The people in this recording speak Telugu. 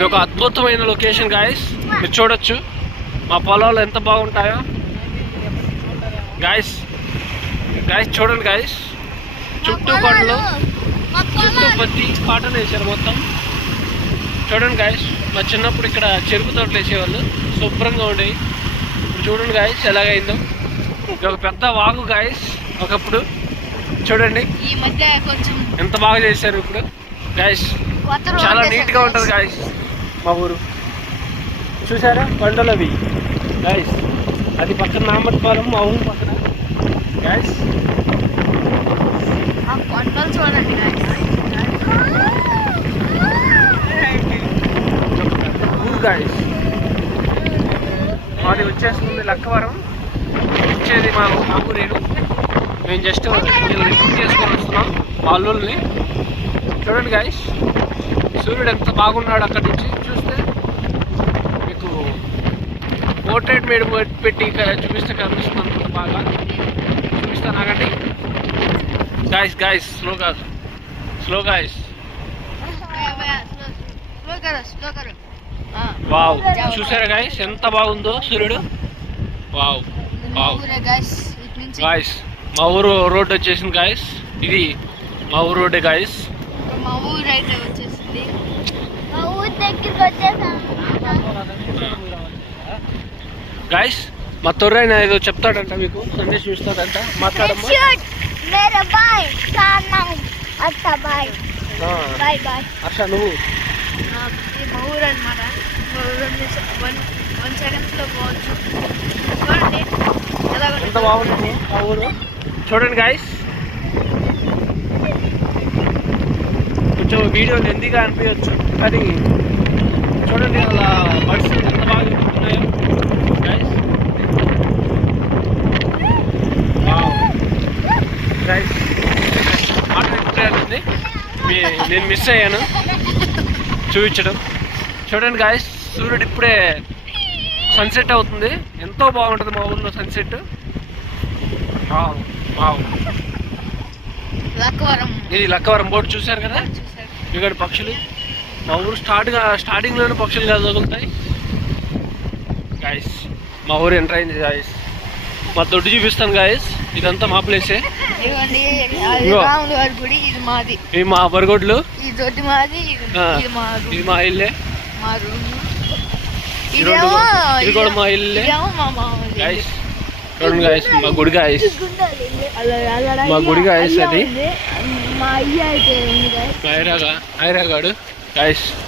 ఇది ఒక అద్భుతమైన లొకేషన్ గాయస్, మీరు చూడొచ్చు మా పొలాలు ఎంత బాగుంటాయో. గాయస్ గాయస్ చూడండి గాయస్, చుట్టూ కొండలు, చుట్టూ పత్తి కాటన్ వేసారు మొత్తం. చూడండి గాయస్, మా చిన్నప్పుడు ఇక్కడ చెరుకు తోటలు వేసేవాళ్ళు, శుభ్రంగా ఉండేవి. ఇప్పుడు చూడండి గాయస్ ఎలాగైందో. ఇది ఒక పెద్ద వాగు గాయస్ ఒకప్పుడు. చూడండి ఈ మధ్య కొంచెం ఎంత బాగా చేశారు ఇప్పుడు గాయస్. చాలా నీట్గా ఉంటుంది గాయస్ మా ఊరు. చూసారా కొండలు అవి గాయస్, అది పక్కన నామట్పాలెం, మా ఊరు పక్కన గాయస్. ఆ కొండలు చూడండి ఊరు గాయస్. మాది వచ్చేస్తుంది లక్కవరం, వచ్చేది మా ఊరేను. మేము జస్ట్ రిపోర్ట్ చేసుకొని వస్తున్నాం మా అల్లుల్ని. చూడండి గాయస్, సూర్యుడు ఎంత బాగున్నాడు. అక్కడి నుంచి చూస్తే మీకు పోర్ట్రేట్ మీద పెట్టి చూపిస్తే కనిపిస్తుంది అనుకుంటా. బాగా చూపిస్తాను ఆగండి guys. Guys slow guys. Wow, చూసారా గాయస్ ఎంత బాగుందో సూర్యుడు. వావ్ వావ్ గాయస్, మా ఊరు రోడ్ వచ్చేసింది గాయస్. ఇది మా ఊరు రోడ్డే గాయస్. మా ఊరు అయితే వచ్చేసింది. గాయస్ మా తొర్రైన ఏదో చెప్తాడంట, మీకు సందేశం ఇస్తాడంట. మాట్లాడమ్మా. హర్ష నువ్వు. మా ఊరు అనమాట. మా ఊరు 1 సెకండ్స్లో పోవచ్చు. చూడండి ఎంత బాగుంటుంది మా ఊరు. చూడండి గాయస్, కొంచెం వీడియో లెంతీగా అనిపించచ్చు కానీ చూడండి అలా బడ్స్ ఎంత బాగా ఉన్నాయో గాయస్. గాయస్ మాట్లాడుతుంది, నేను మిస్ అయ్యాను చూపించడం. చూడండి గాయస్, సూర్యుడు ఇప్పుడే సన్సెట్ అవుతుంది. ఎంతో బాగుంటుంది మా ఊర్లో సన్సెట్. ఇది లక్కవరం బోర్డు చూసారు కదా, ఇక్కడ పక్షులు. మా ఊరు స్టార్టింగ్లోనే పక్షులు కాదు తగులుతాయి గాయస్. మా ఊరు ఎంటర్ అయింది గాయస్. మా దొడ్డు చూపిస్తాను గాయస్, ఇదంతా మా ప్లేసే. ఇవి మా బరగొడ్లు, ఇది మా ఇల్లే, ఇది కూడా మా ఇల్లే గాయస్. చూడండి గాయస్, మా గుడి గాయస్, మా గుడి గాయస్. అది ఐరాగాడు గాయస్.